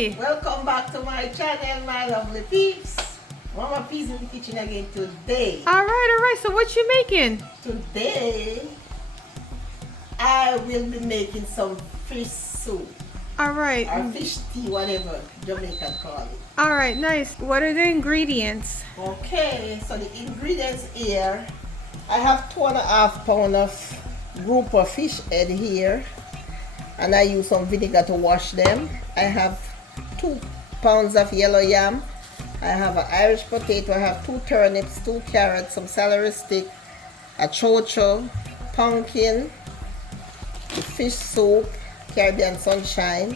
Hey! Welcome back to my channel, my lovely peeps. Mama Peas in the kitchen again today. Alright. So what you making? Today, I will be making some fish soup. Alright. Or fish tea, whatever Jamaican call it. Alright, nice. What are the ingredients? Okay, so the ingredients here, I have 2.5 pounds of grouper fish head here. And I use some vinegar to wash them. I have 2 pounds of yellow yam. I have an Irish potato. I have 2 turnips, 2 carrots, some celery stick, a chocho, pumpkin, the fish soup, Caribbean sunshine,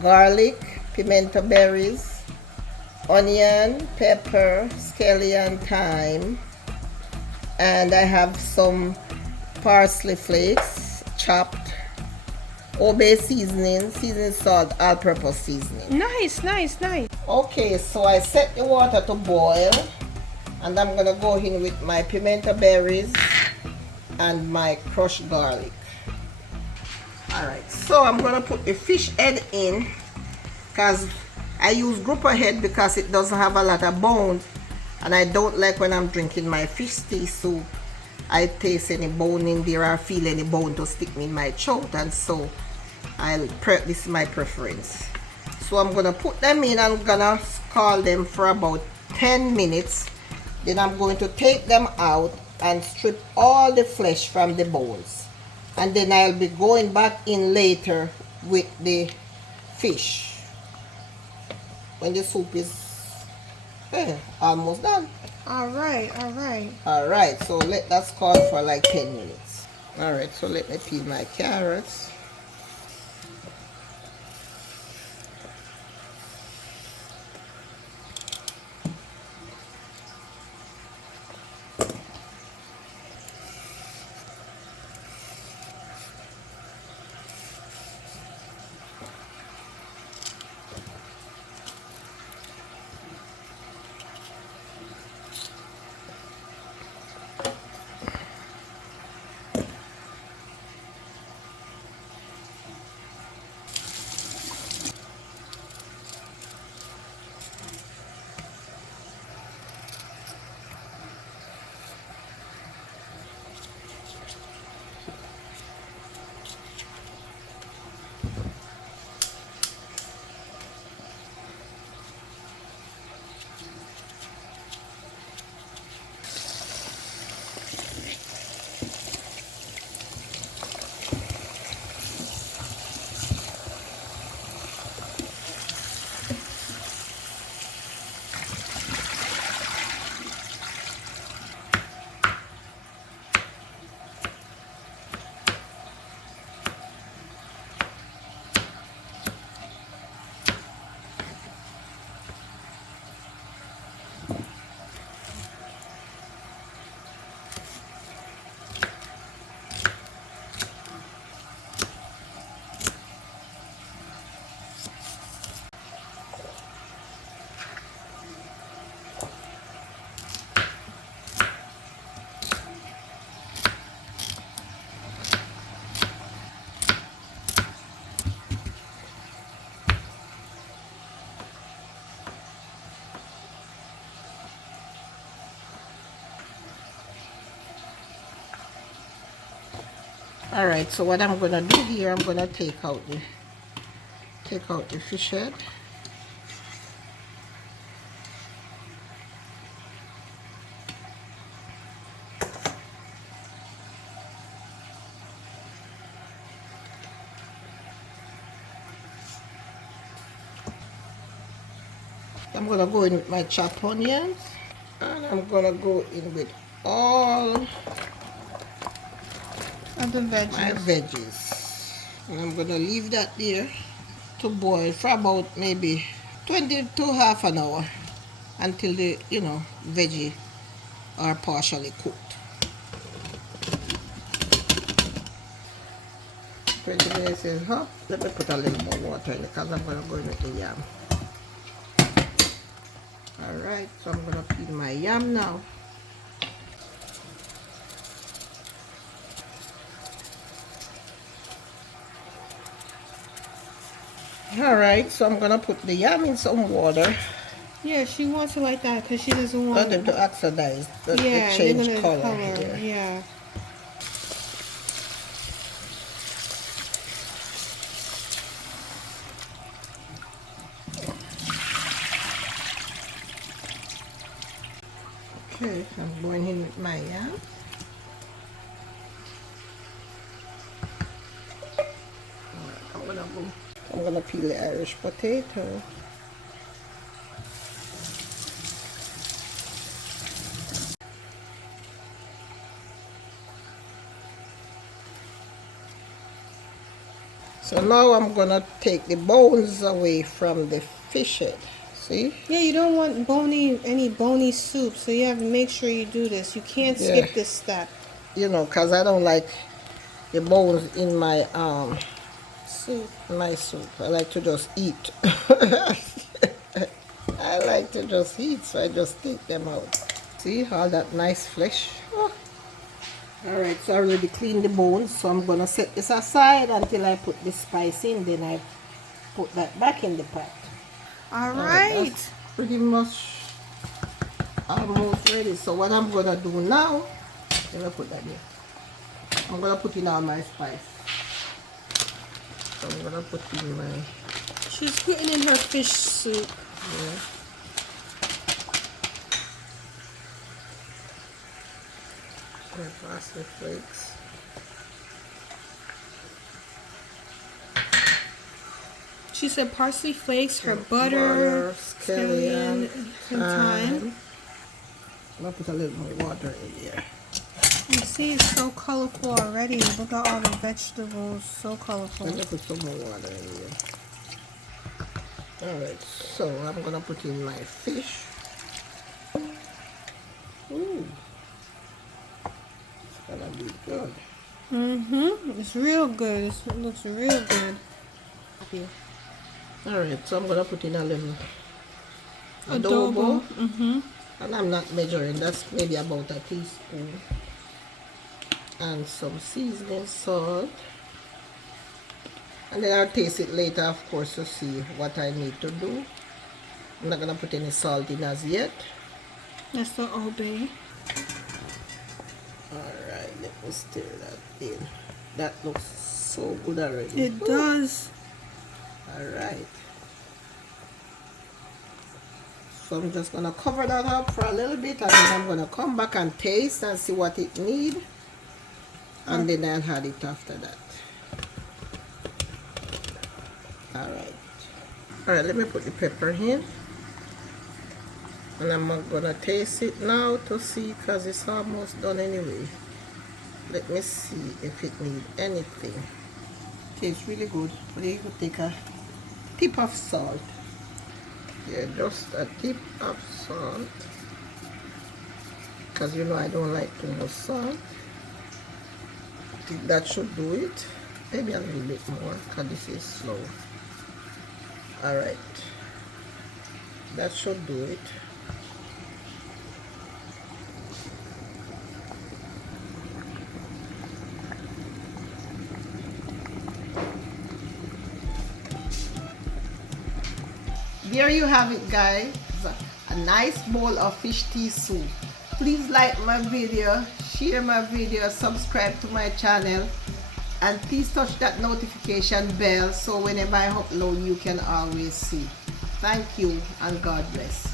garlic, pimento berries, onion, pepper, scallion, thyme, and I have some parsley flakes chopped, Obey seasoning salt, all-purpose seasoning. Nice. Okay, so I set the water to boil, and I'm gonna go in with my pimento berries and my crushed garlic. Alright, so I'm gonna put the fish head in, because I use grouper head because it doesn't have a lot of bones, and I don't like when I'm drinking my fish tea soup I taste any bone in there or feel any bone to stick me in my throat, and so this is my preference. So I'm gonna put them in. I'm gonna scald them for about 10 minutes. Then I'm going to take them out and strip all the flesh from the bones, and then I'll be going back in later with the fish when the soup is almost done. Alright. Alright, so let that scald for like 10 minutes. Alright, so let me peel my carrots. Alright, so what I'm gonna do here, I'm gonna take out the fish head. I'm gonna go in with my chopped onions, and I'm gonna go in with all Of the my veggies. veggies. And I'm gonna leave that there to boil for about maybe 20 to half an hour until the veggie are partially cooked. 20 minutes is up. Let me put a little more water in it because I'm gonna go in with the yam. Alright, so I'm gonna peel my yam now. Alright, so I'm gonna put the yam in some water. Yeah, she wants it like that because she doesn't Want want them to oxidize, the yeah, change they're gonna color. color. Yeah. Okay, I'm going in with my yam. I'm gonna peel the Irish potato. So now I'm gonna take the bones away from the fish head. See? Yeah, you don't want any bony soup, so you have to make sure you do this. You can't skip this step. You know, cause I don't like the bones in my Soup. my soup. I like to just eat. I like to just eat, so I just take them out. See all that nice flesh? Oh. Alright, so I already cleaned the bones, so I'm gonna set this aside until I put the spice in, then I put that back in the pot. Alright. That's pretty much almost ready. So what I'm gonna do now, let me put that there. I'm gonna put in all my spice. So I'm gonna put in my... She's putting in her fish soup. Yeah. My parsley flakes. She said parsley flakes, her butter, scallion, and thyme. I'm gonna put a little more water in there. You see, it's so colorful already. Look at all the vegetables, so colorful. I'm gonna put some more water in there. Alright, so I'm gonna put in my fish. Ooh, it's gonna be good. It's real good. It looks real good. Alright, so I'm gonna put in a little Adobo. And I'm not measuring, that's maybe about a teaspoon. And some seasoning salt. And then I'll taste it later, of course, to see what I need to do. I'm not gonna put any salt in as yet. That's the obey. Alright, let me stir that in. That looks so good already. It does. Alright. So I'm just gonna cover that up for a little bit, and then I'm gonna come back and taste and see what it needs. And then I'll add it after that. Alright. Alright, let me put the pepper in. And I'm gonna taste it now to see, because it's almost done anyway. Let me see if it needs anything. Tastes really good. But you could take a tip of salt. Yeah, just a tip of salt. Because you know I don't like too much salt. I think that should do it. Maybe a little bit more, because this is slow. Alright. That should do it. There you have it, guys. A nice bowl of fish tea soup. Please like my video, share my video, subscribe to my channel, and please touch that notification bell so whenever I upload you can always see. Thank you and God bless.